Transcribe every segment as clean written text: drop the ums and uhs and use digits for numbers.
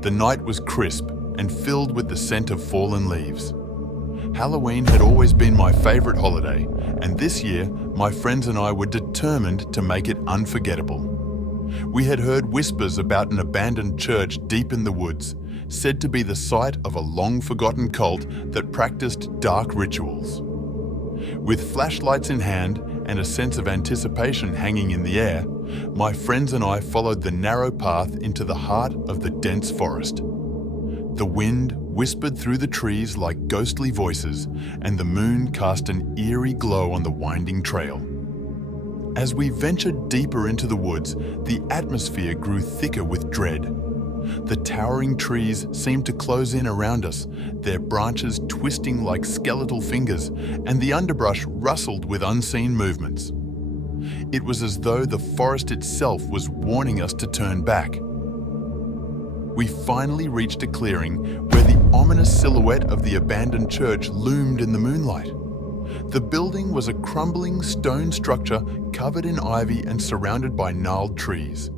The night was crisp and filled with the scent of fallen leaves. Halloween had always been my favorite holiday, and this year, my friends and I were determined to make it unforgettable. We had heard whispers about an abandoned church deep in the woods, said to be the site of a long-forgotten cult that practiced dark rituals. With flashlights in hand and a sense of anticipation hanging in the air, my friends and I followed the narrow path into the heart of the dense forest. The wind whispered through the trees like ghostly voices, and the moon cast an eerie glow on the winding trail. As we ventured deeper into the woods, the atmosphere grew thicker with dread. The towering trees seemed to close in around us, their branches twisting like skeletal fingers, and the underbrush rustled with unseen movements. It was as though the forest itself was warning us to turn back. We finally reached a clearing where the ominous silhouette of the abandoned church loomed in the moonlight. The building was a crumbling stone structure covered in ivy and surrounded by gnarled trees.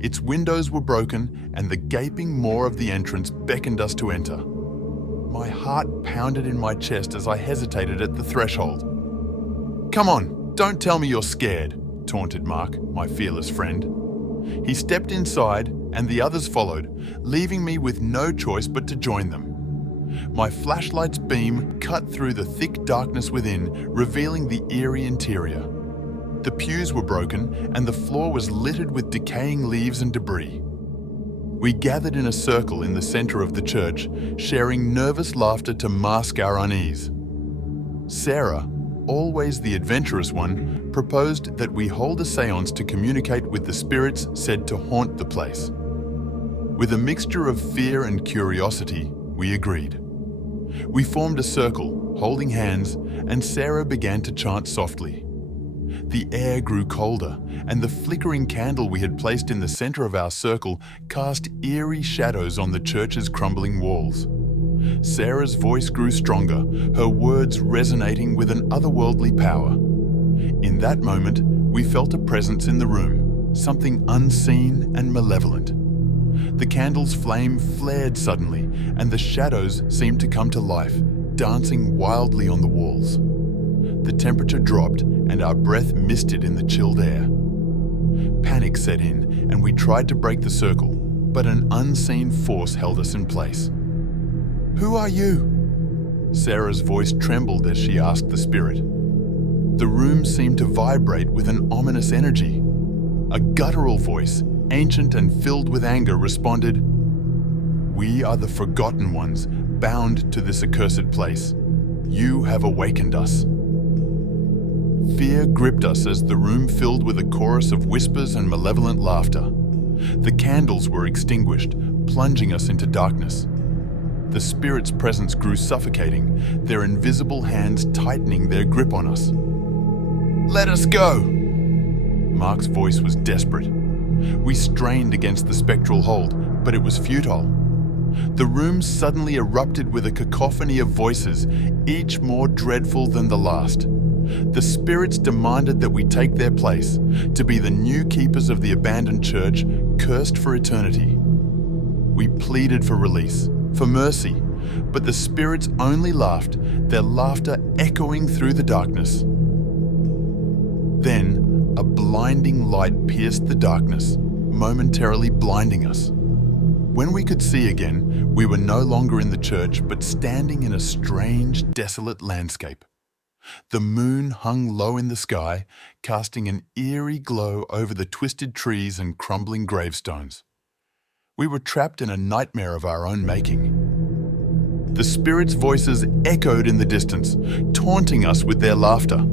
Its windows were broken, and the gaping maw of the entrance beckoned us to enter. My heart pounded in my chest as I hesitated at the threshold. "Come on, don't tell me you're scared," taunted Mark, my fearless friend. He stepped inside, and the others followed, leaving me with no choice but to join them. My flashlight's beam cut through the thick darkness within, revealing the eerie interior. The pews were broken, and the floor was littered with decaying leaves and debris. We gathered in a circle in the center of the church, sharing nervous laughter to mask our unease. Sarah, always the adventurous one, proposed that we hold a séance to communicate with the spirits said to haunt the place. With a mixture of fear and curiosity, we agreed. We formed a circle, holding hands, and Sarah began to chant softly. The air grew colder, and the flickering candle we had placed in the center of our circle cast eerie shadows on the church's crumbling walls. Sarah's voice grew stronger, her words resonating with an otherworldly power. In that moment, we felt a presence in the room, something unseen and malevolent. The candle's flame flared suddenly, and the shadows seemed to come to life, dancing wildly on the walls. The temperature dropped, and our breath misted in the chilled air. Panic set in, and we tried to break the circle, but an unseen force held us in place. "Who are you?" Sarah's voice trembled as she asked the spirit. The room seemed to vibrate with an ominous energy. A guttural voice, ancient and filled with anger, responded, "We are the forgotten ones, bound to this accursed place. You have awakened us." Fear gripped us as the room filled with a chorus of whispers and malevolent laughter. The candles were extinguished, plunging us into darkness. The spirit's presence grew suffocating, their invisible hands tightening their grip on us. "Let us go!" Mark's voice was desperate. We strained against the spectral hold, but it was futile. The room suddenly erupted with a cacophony of voices, each more dreadful than the last. The spirits demanded that we take their place, to be the new keepers of the abandoned church, cursed for eternity. We pleaded for release, for mercy, but the spirits only laughed, their laughter echoing through the darkness. Then, a blinding light pierced the darkness, momentarily blinding us. When we could see again, we were no longer in the church, but standing in a strange, desolate landscape. The moon hung low in the sky, casting an eerie glow over the twisted trees and crumbling gravestones. We were trapped in a nightmare of our own making. The spirits' voices echoed in the distance, taunting us with their laughter.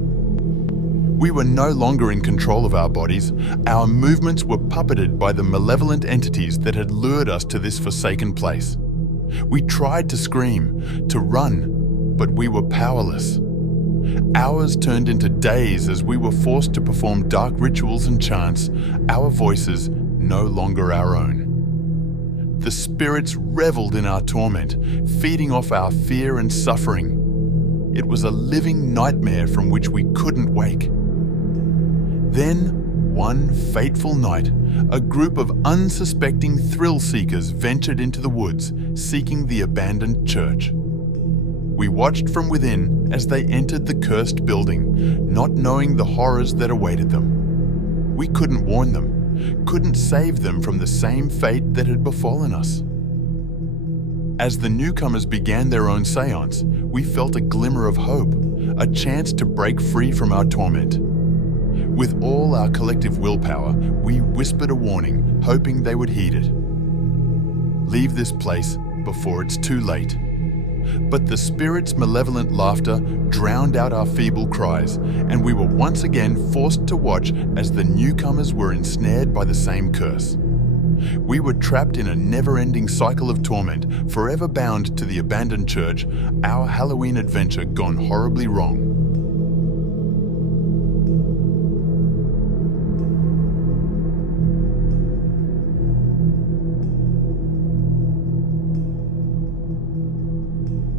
We were no longer in control of our bodies. Our movements were puppeted by the malevolent entities that had lured us to this forsaken place. We tried to scream, to run, but we were powerless. Hours turned into days as we were forced to perform dark rituals and chants, our voices no longer our own. The spirits reveled in our torment, feeding off our fear and suffering. It was a living nightmare from which we couldn't wake. Then, one fateful night, A group of unsuspecting thrill-seekers ventured into the woods, seeking the abandoned church. We watched from within as they entered the cursed building, not knowing the horrors that awaited them. We couldn't warn them, couldn't save them from the same fate that had befallen us. As the newcomers began their own seance, we felt a glimmer of hope, a chance to break free from our torment. With all our collective willpower, we whispered a warning, hoping they would heed it. Leave this place before it's too late. But the spirit's malevolent laughter drowned out our feeble cries, and we were once again forced to watch as the newcomers were ensnared by the same curse. We were trapped in a never-ending cycle of torment, forever bound to the abandoned church, our Halloween adventure gone horribly wrong.